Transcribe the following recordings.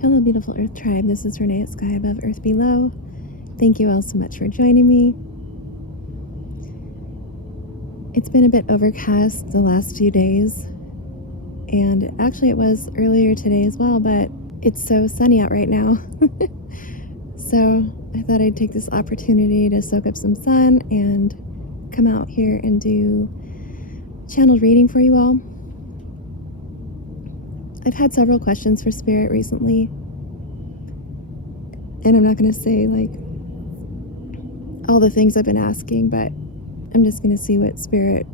Hello, beautiful Earth Tribe. This is Renee at Sky Above, Earth Below. Thank you all so much for joining me. It's been a bit overcast the last few days, and actually it was earlier today as well, but it's so sunny out right now. So I thought I'd take this opportunity to soak up some sun and come out here and do channeled reading for you all. I've had several questions for Spirit recently, and I'm not going to say like all the things I've been asking, but I'm just going to see what Spirit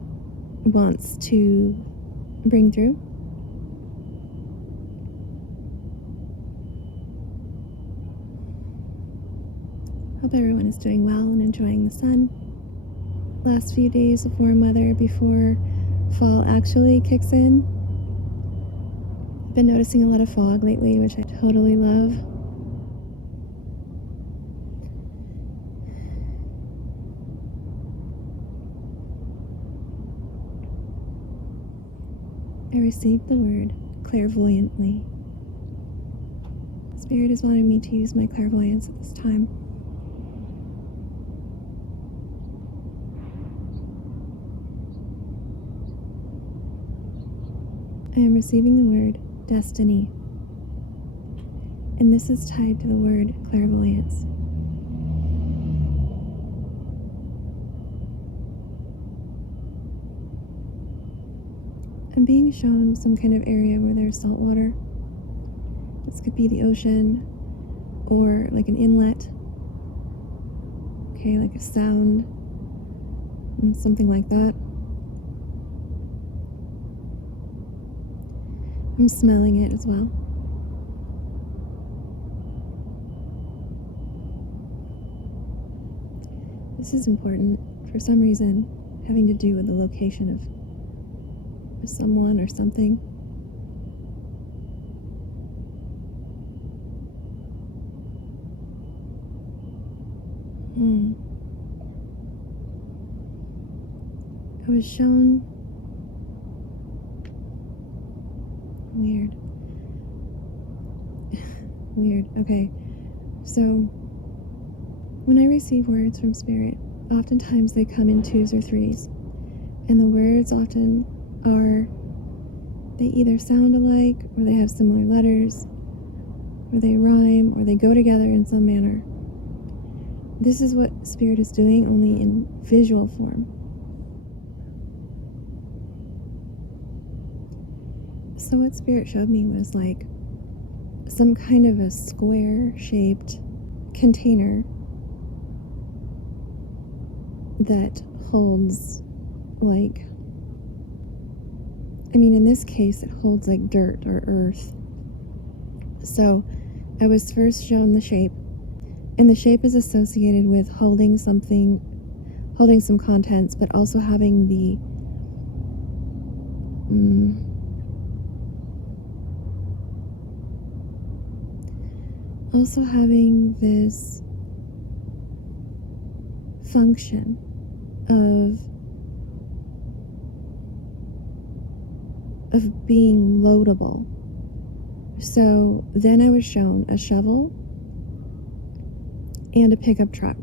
wants to bring through. Hope everyone is doing well and enjoying the sun. Last few days of warm weather before fall actually kicks in. I've been noticing a lot of fog lately, which I totally love. I received the word clairvoyantly. Spirit is wanting me to use my clairvoyance at this time. I am receiving the word destiny, and this is tied to the word clairvoyance. I'm being shown some kind of area where there's salt water. This could be the ocean or like an inlet. Okay, like a sound, something like that. I'm smelling it as well. This is important for some reason, having to do with the location of someone or something. I was shown weird. Okay, so when I receive words from Spirit, oftentimes they come in 2s or 3s, and the words often they either sound alike, or they have similar letters, or they rhyme, or they go together in some manner. This is what Spirit is doing, only in visual form. So what Spirit showed me was like some kind of a square-shaped container that holds like, in this case, it holds like dirt or earth. So I was first shown the shape, and the shape is associated with holding some contents, but also having this function of being loadable. So then I was shown a shovel and a pickup truck.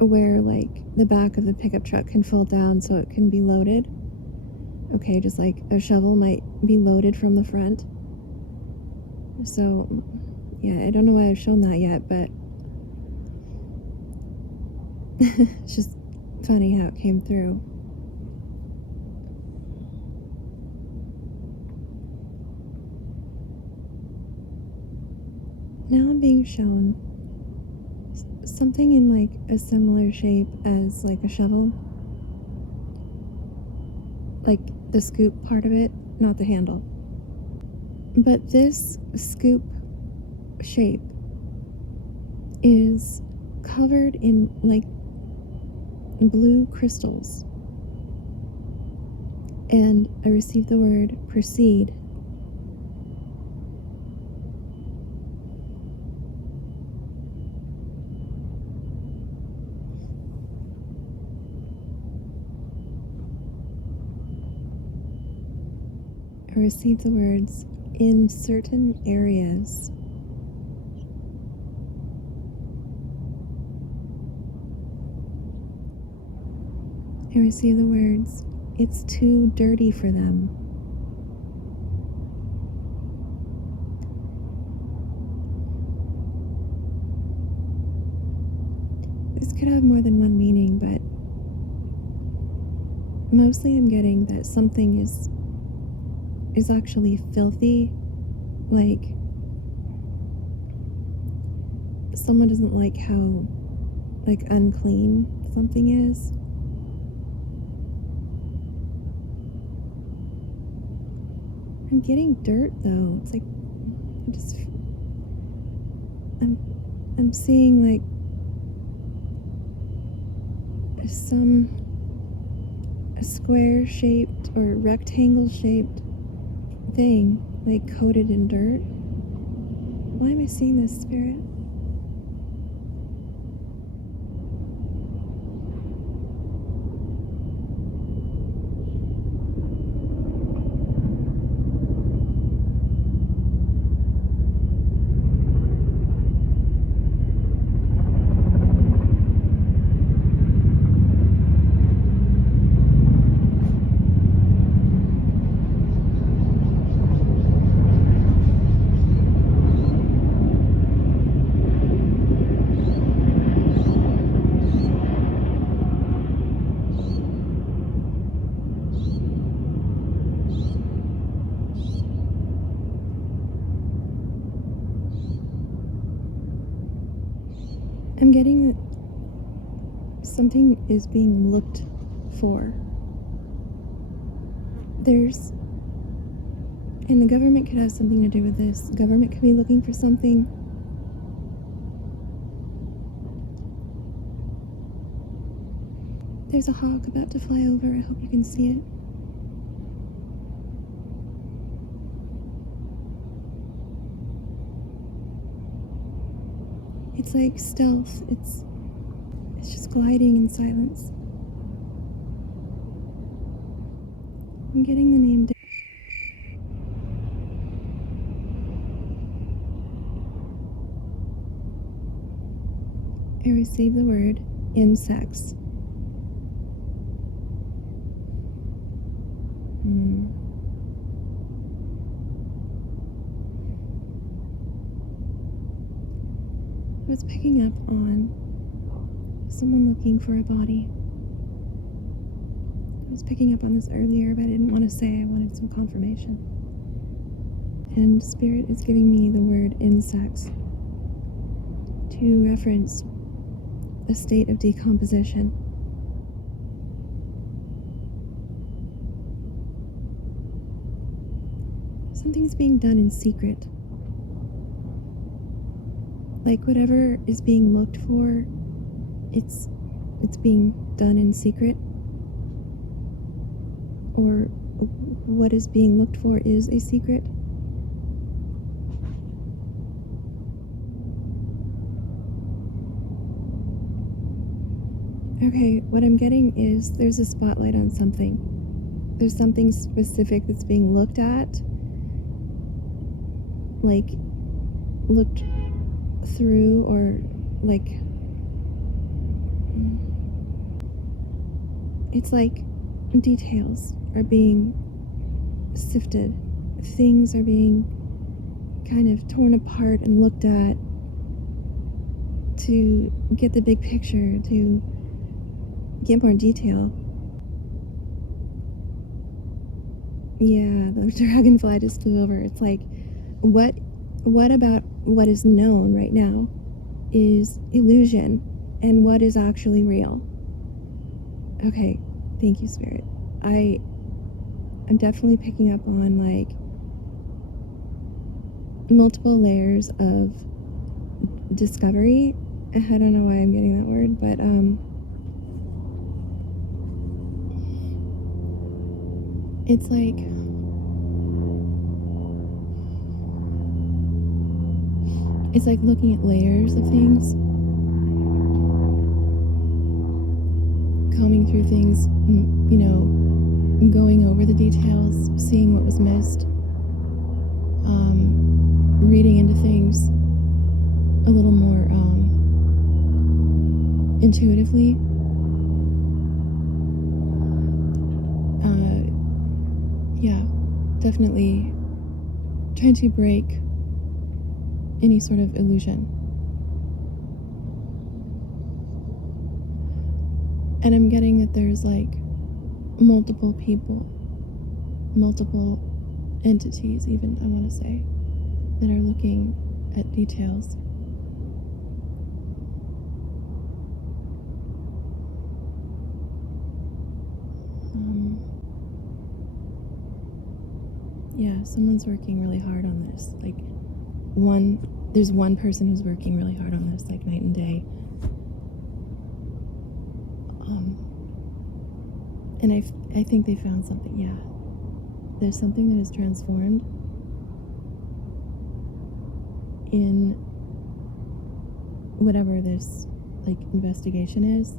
Where like the back of the pickup truck can fold down so it can be loaded. Okay, just like a shovel might be loaded from the front. So yeah, I don't know why I've shown that yet, but it's just funny how it came through. Now I'm being shown something in like a similar shape as like a shovel. Like the scoop part of it, not the handle. But this scoop shape is covered in like blue crystals. And I received the word proceed. I receive the words in certain areas. I receive the words, it's too dirty for them. This could have more than one meaning, but mostly I'm getting that something is actually filthy. Like, someone doesn't like how, like, unclean something is. I'm getting dirt, though. It's like, I'm seeing, like, a square-shaped or rectangle-shaped thing, like, coated in dirt. Why am I seeing this, Spirit? I'm getting that something is being looked for. And the government could have something to do with this. The government could be looking for something. There's a hawk about to fly over. I hope you can see it. It's like stealth. It's just gliding in silence. I'm getting the name. I receive the word insects. I was picking up on someone looking for a body. I was picking up on this earlier, but I didn't want to say. I wanted some confirmation. And Spirit is giving me the word insects to reference a state of decomposition. Something's being done in secret. Like, whatever is being looked for, it's being done in secret. Or what is being looked for is a secret. Okay, what I'm getting is there's a spotlight on something. There's something specific that's being looked at. Like, looked through, or like, it's like details are being sifted. Things are being kind of torn apart and looked at to get the big picture, to get more detail. Yeah, the dragonfly just flew over. It's like, what about what is known right now is illusion, and what is actually real? Okay, thank you, Spirit. I'm definitely picking up on, like, multiple layers of discovery. I don't know why I'm getting that word, but it's like looking at layers of things, combing through things, going over the details, seeing what was missed. reading into things a little more intuitively. Yeah, definitely trying to break any sort of illusion. And I'm getting that there's like multiple people, multiple entities even, I want to say, that are looking at details. Yeah, someone's working really hard on this. Like, there's one person who's working really hard on this, like night and day. And I think they found something. Yeah, there's something that is transformed in whatever this like investigation is.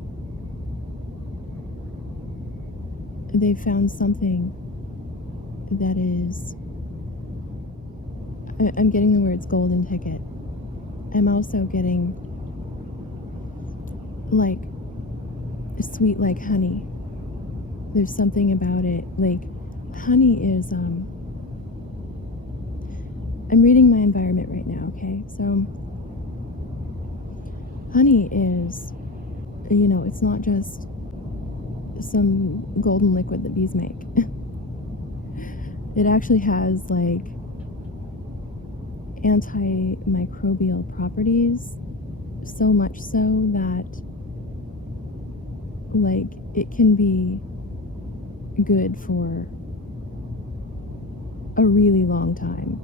They found something that is, I'm getting the words golden ticket. I'm also getting like sweet like honey. There's something about it. Like honey is I'm reading my environment right now, okay? So honey is, it's not just some golden liquid that bees make. It actually has like antimicrobial properties, so much so that like it can be good for a really long time.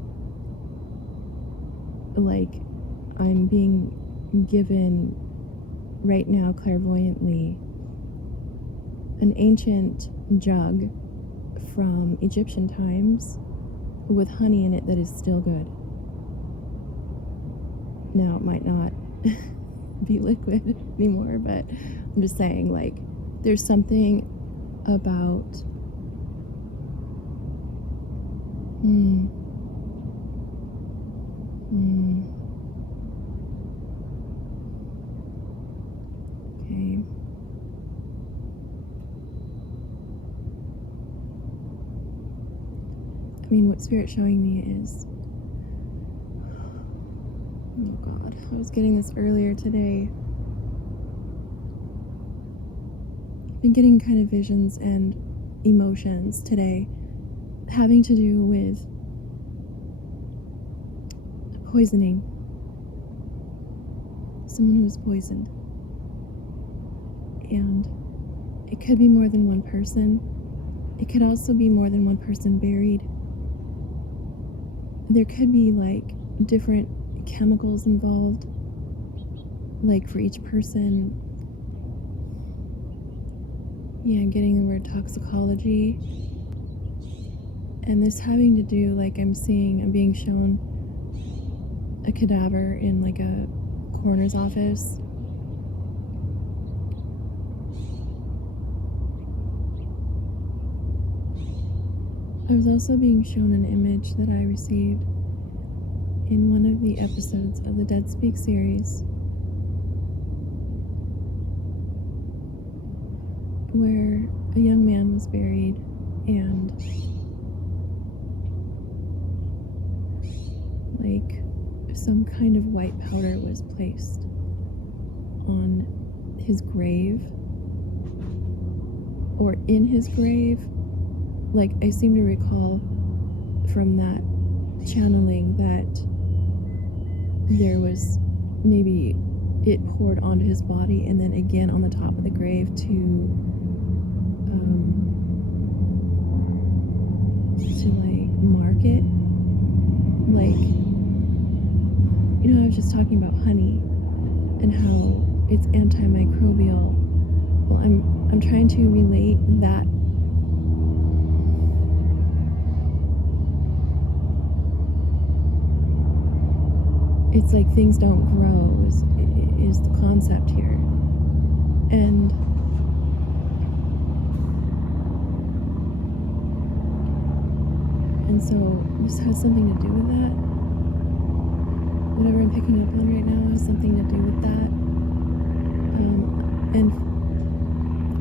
Like I'm being given right now clairvoyantly an ancient jug from Egyptian times with honey in it that is still good. Now it might not be liquid anymore, but I'm just saying, like, there's something about okay. I mean, what Spirit's showing me is, oh God, I was getting this earlier today. I've been getting kind of visions and emotions today having to do with poisoning. Someone who was poisoned. And it could be more than one person. It could also be more than one person buried. There could be like different chemicals involved, like for each person. Yeah, I'm getting the word toxicology. And this having to do, like I'm being shown a cadaver in like a coroner's office. I was also being shown an image that I received in one of the episodes of the Dead Speak series, where a young man was buried and like some kind of white powder was placed on his grave or in his grave. Like, I seem to recall from that channeling that there was maybe it poured onto his body and then again on the top of the grave to like mark it. Like, I was just talking about honey and how it's antimicrobial. Well, I'm trying to relate that it's like things don't grow is the concept here. And so this has something to do with that. Whatever I'm picking up on right now has something to do with that. And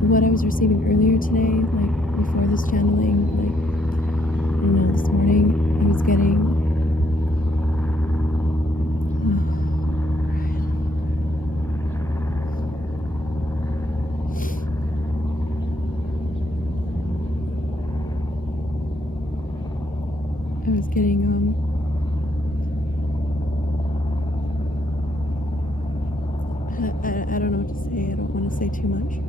what I was receiving earlier today, like before this channeling, like, I don't know, this morning, I was getting I don't know what to say. I don't want to say too much.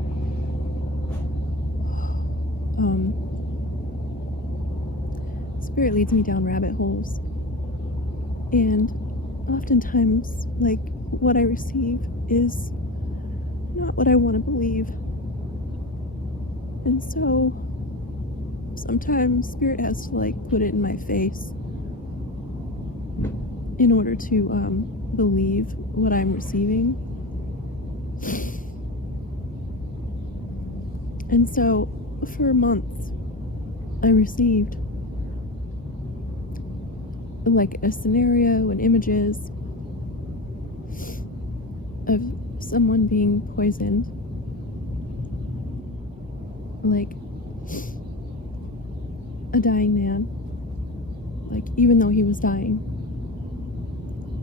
Spirit leads me down rabbit holes. And oftentimes, like, what I receive is not what I want to believe. And so sometimes Spirit has to, like, put it in my face in order to believe what I'm receiving. And so for months I received like a scenario and images of someone being poisoned, like a dying man, like even though he was dying.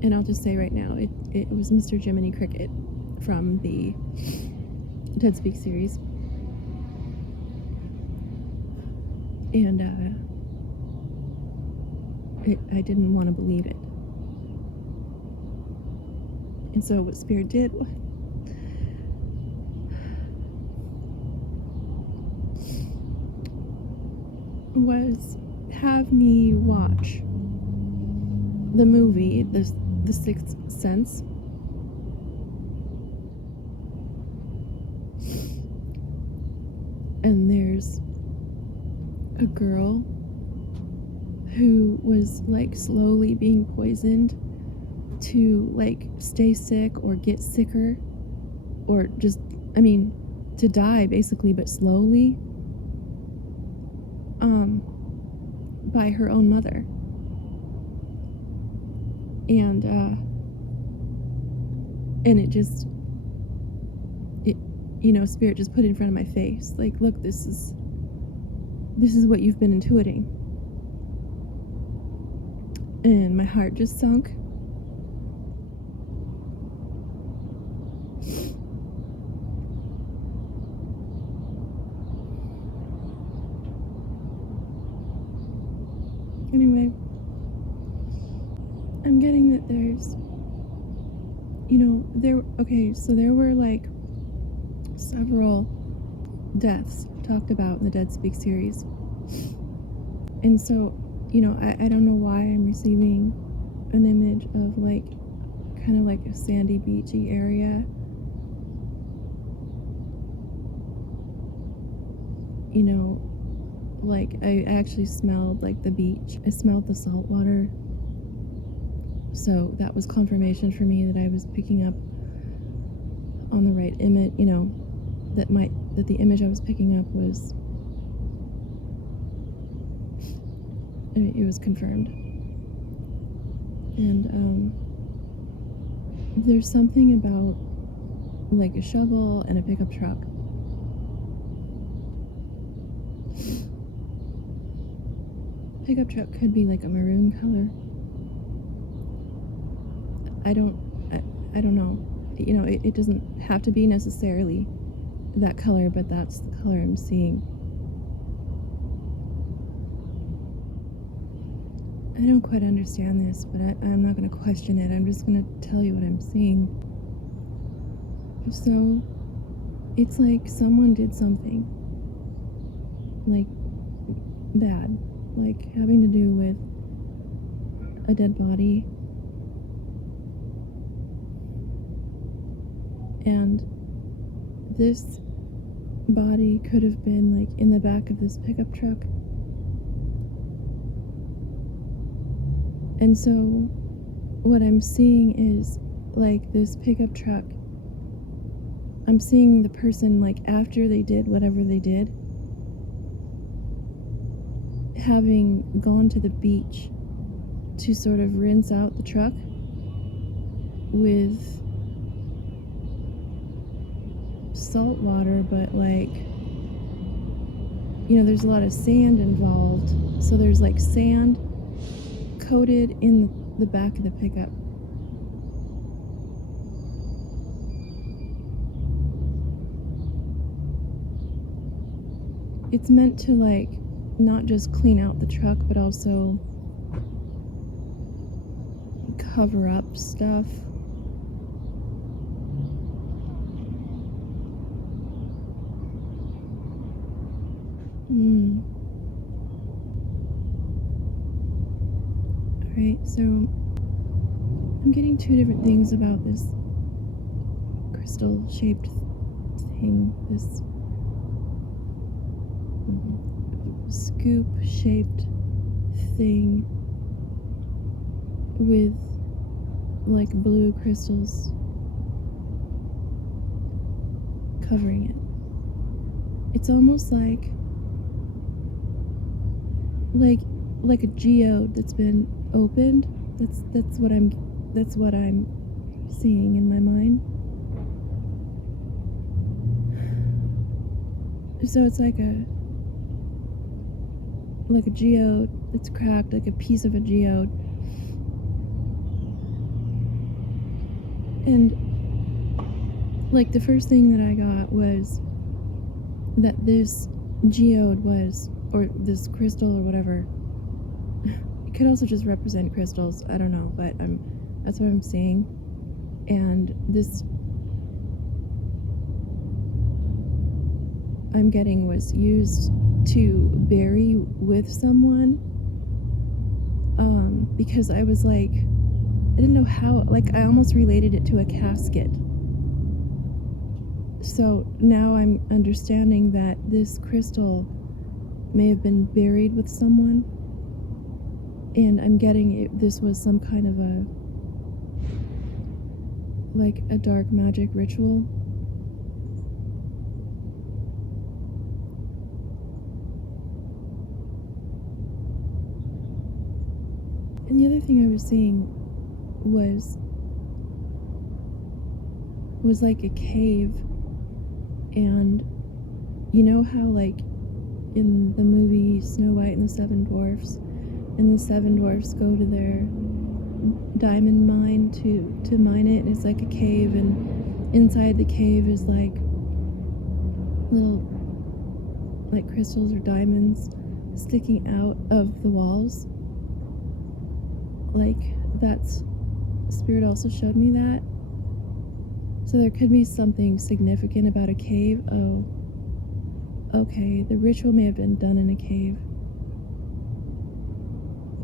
And I'll just say right now, it was Mr. Jiminy Cricket from the Dead Speak series. And I didn't want to believe it. And so what Spirit did was have me watch the movie, The Sixth Sense. And there's a girl who was like slowly being poisoned to like stay sick or get sicker, or just, I mean, to die basically, but slowly, by her own mother. And it just, Spirit just put it in front of my face, like, look, this is what you've been intuiting. And my heart just sunk. Anyway, I'm getting that there's, so there were like several deaths talked about in the Dead Speak series. And so, I don't know why I'm receiving an image of like kind of like a sandy beachy area. Like I actually smelled like the beach. I smelled the salt water. So that was confirmation for me that I was picking up on the right image, that the image I was picking up was, it was confirmed. And there's something about like a shovel and a pickup truck. Pickup truck could be like a maroon color. I don't know. It doesn't have to be necessarily that color, but that's the color I'm seeing. I don't quite understand this, but I'm not going to question it. I'm just going to tell you what I'm seeing. So, it's like someone did something, like, bad, like having to do with a dead body. And this body could have been like in the back of this pickup truck. And so what I'm seeing is like this pickup truck. I'm seeing the person like after they did whatever they did, having gone to the beach to sort of rinse out the truck with salt water, but like, there's a lot of sand involved. So there's like sand coated in the back of the pickup. It's meant to like not just clean out the truck, but also cover up stuff. Alright, so I'm getting two different things about this crystal-shaped thing, this scoop-shaped thing with like blue crystals covering it. It's almost like a geode that's been opened. That's what I'm seeing in my mind. So it's like a geode that's cracked, like a piece of a geode. And like the first thing that I got was that this geode was, or this crystal or whatever, it could also just represent crystals, I don't know, but that's what I'm seeing. And this I'm getting was used to bury with someone, because I was like, I didn't know how, like I almost related it to a casket. So now I'm understanding that this crystal may have been buried with someone, and I'm getting it, this was some kind of a dark magic ritual. And the other thing I was seeing was like a cave, and you know how like in the movie Snow White and the Seven Dwarfs, and the Seven Dwarfs go to their diamond mine to mine it, and it's like a cave, and inside the cave is like little like crystals or diamonds sticking out of the walls. Like that's Spirit also showed me that. So there could be something significant about a cave. Oh, okay, the ritual may have been done in a cave.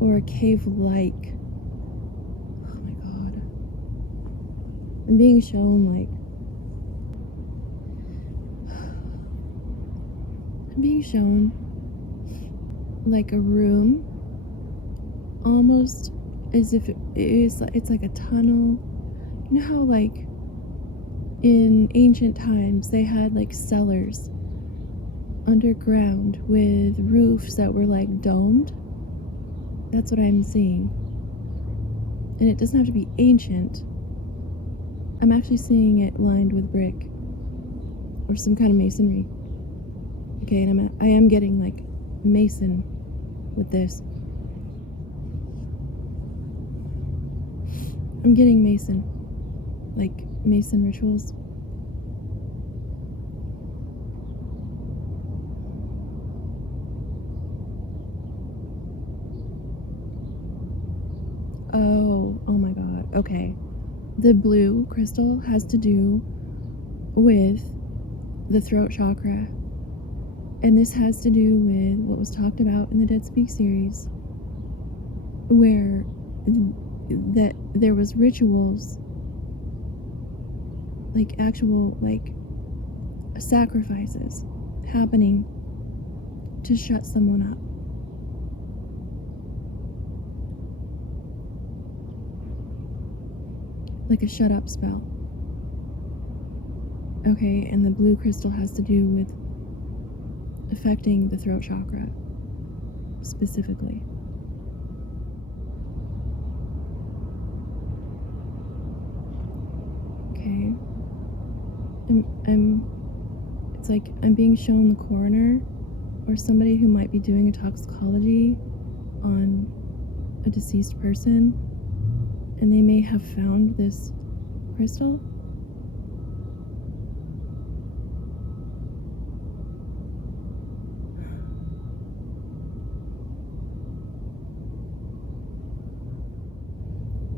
Or a cave-like. Oh my god. I'm being shown like a room, almost as if it's like a tunnel. You know how like in ancient times they had like cellars underground with roofs that were like domed? That's what I'm seeing. And it doesn't have to be ancient. I'm actually seeing it lined with brick or some kind of masonry. Okay, and I am getting like mason with this. I'm getting mason, like mason rituals. Oh my god, okay. The blue crystal has to do with the throat chakra. And this has to do with what was talked about in the Dead Speak series, where that there was rituals, like actual like sacrifices happening to shut someone up. Like a shut up spell. Okay, and the blue crystal has to do with affecting the throat chakra specifically. okay. It's like I'm being shown the coroner or somebody who might be doing a toxicology on a deceased person, and they may have found this crystal.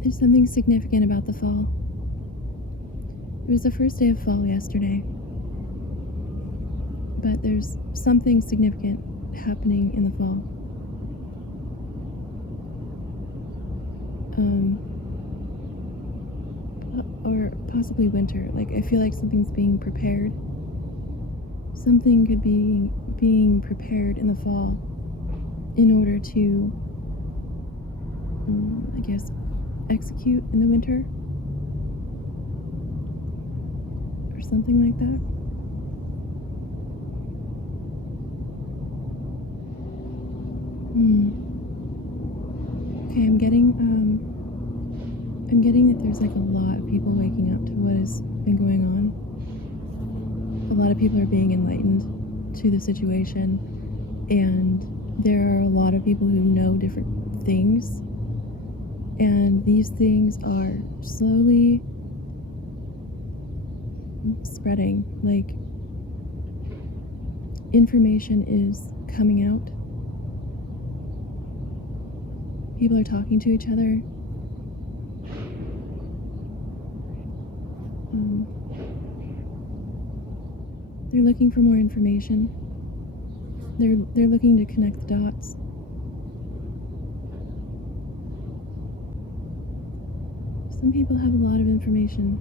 There's something significant about the fall. It was the first day of fall yesterday, but there's something significant happening in the fall. Or possibly winter. Like, I feel like something's being prepared. Something could be being prepared in the fall in order to, I guess, execute in the winter. Or something like that. Okay, I'm getting that there's like a lot of people waking up to what has been going on. A lot of people are being enlightened to the situation, and there are a lot of people who know different things, and these things are slowly spreading. Like, information is coming out. People are talking to each other. They're looking for more information. They're looking to connect the dots. Some people have a lot of information,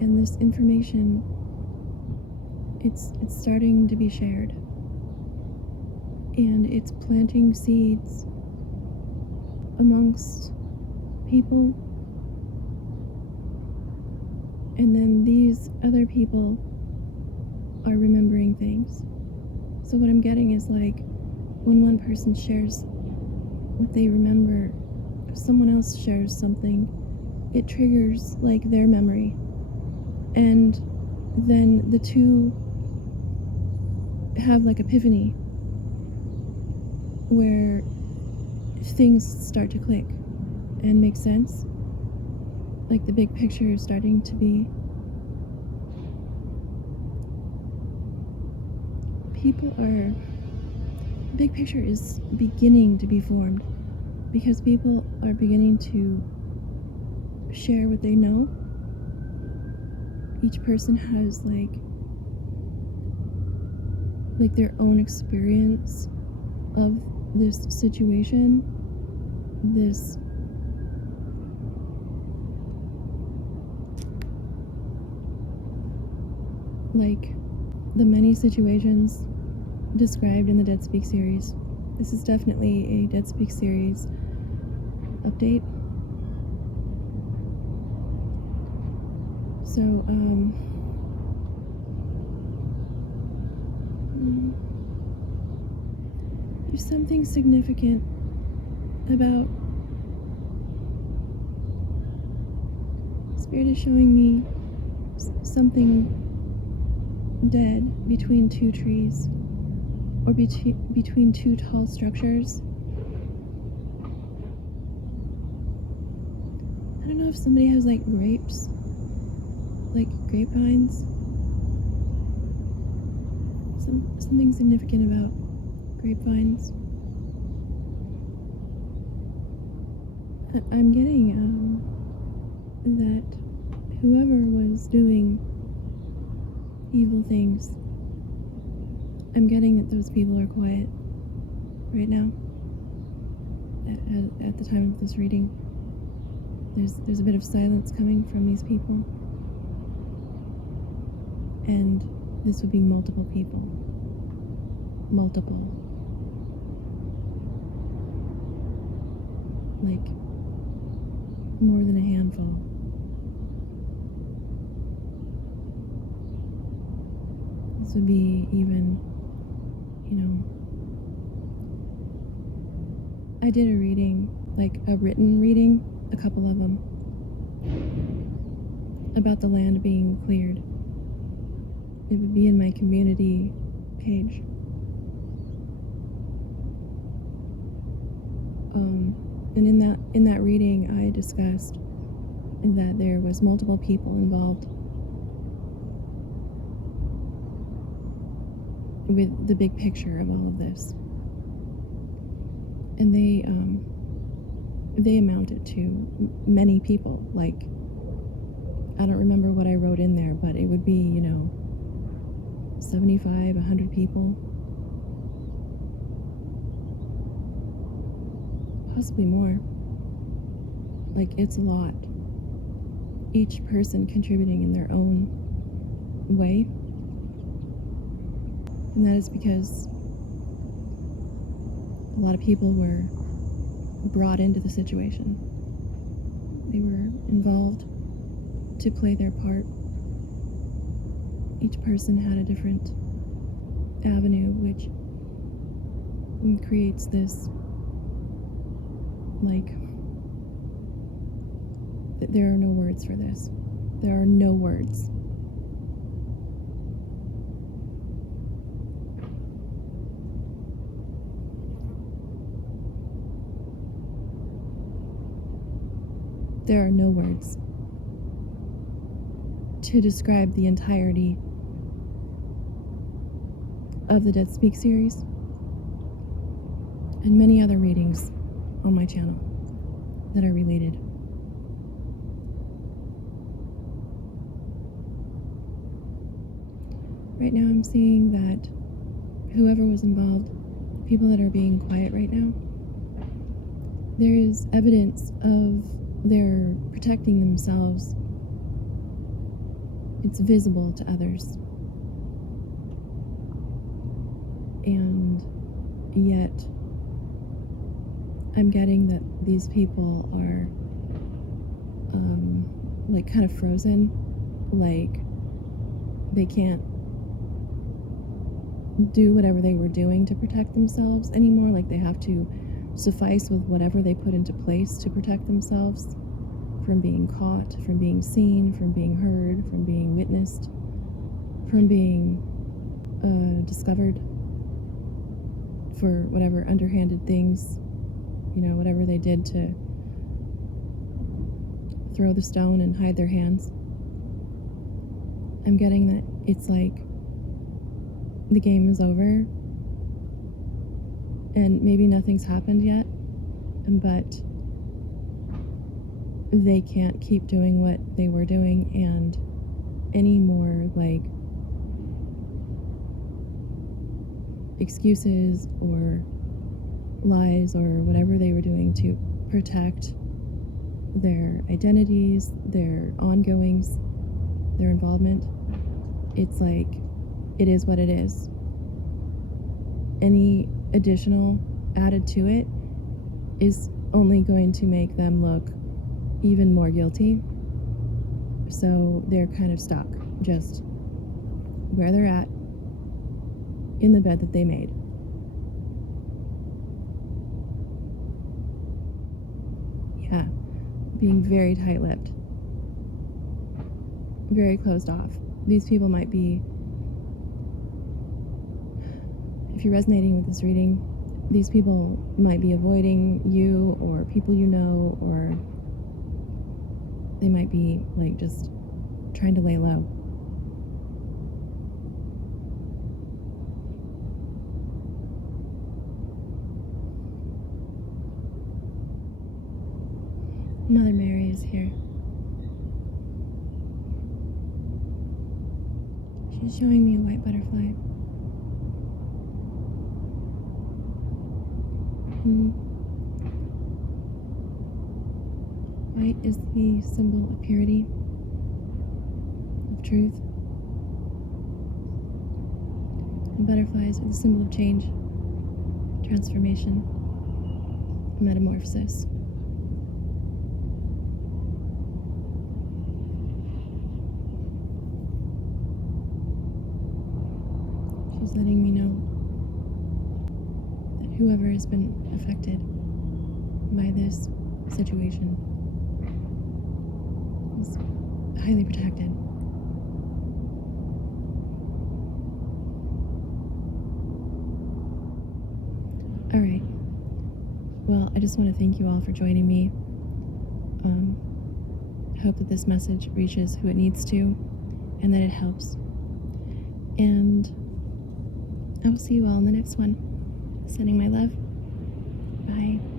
and this information, it's starting to be shared, and it's planting seeds amongst people, and then these other people are remembering things. So what I'm getting is, like, when one person shares what they remember, if someone else shares something, it triggers, like, their memory, and then the two have, like, epiphany where things start to click and make sense. Like, the big picture is starting to be. The big picture is beginning to be formed because people are beginning to share what they know. Each person has like their own experience of this situation, this like the many situations described in the Dead Speak series. This is definitely a Dead Speak series update. So, there's something significant about Spirit is showing me something dead between two trees, or between two tall structures. I don't know if somebody has like grapes, like grapevines. Something significant about grapevines. I'm getting that whoever was doing evil things, I'm getting that those people are quiet right now. At the time of this reading, there's a bit of silence coming from these people, and this would be multiple people, like more than a handful. This would be even, I did a reading, like a written reading, a couple of them. about the land being cleared. It would be in my community page. And in that reading, I discussed that there was multiple people involved with the big picture of all of this, and they amounted to many people. Like, I don't remember what I wrote in there, but it would be 75, 100 people, possibly more. Like, it's a lot. Each person contributing in their own way. And that is because a lot of people were brought into the situation. They were involved to play their part. Each person had a different avenue, which creates this, like, there are no words for this. There are no words. There are no words to describe the entirety of the Dead Speak series and many other readings on my channel that are related. Right now I'm seeing that whoever was involved, people that are being quiet right now, there is evidence of their protecting themselves. It's visible to others. And yet, I'm getting that these people are like kind of frozen, like they can't do whatever they were doing to protect themselves anymore. Like, they have to suffice with whatever they put into place to protect themselves from being caught, from being seen, from being heard, from being witnessed, from being discovered for whatever underhanded things, whatever they did to throw the stone and hide their hands. I'm getting that it's like the game is over and maybe nothing's happened yet, but they can't keep doing what they were doing, and any more like excuses or lies or whatever they were doing to protect their identities, their ongoings, their involvement. It's like, it is what it is. Any additional added to it is only going to make them look even more guilty. So they're kind of stuck just where they're at in the bed that they made. Yeah, being very tight-lipped, very closed off. These people might be, if you're resonating with this reading, these people might be avoiding you or people you know, or they might be like just trying to lay low. Mother Mary is here. She's showing me a white butterfly. White is the symbol of purity, of truth. And butterflies are the symbol of change, transformation, metamorphosis. She's letting me know that whoever has been affected by this situation is highly protected. All right. Well, I just want to thank you all for joining me. I hope that this message reaches who it needs to and that it helps. And I will see you all in the next one. Sending my love. Bye.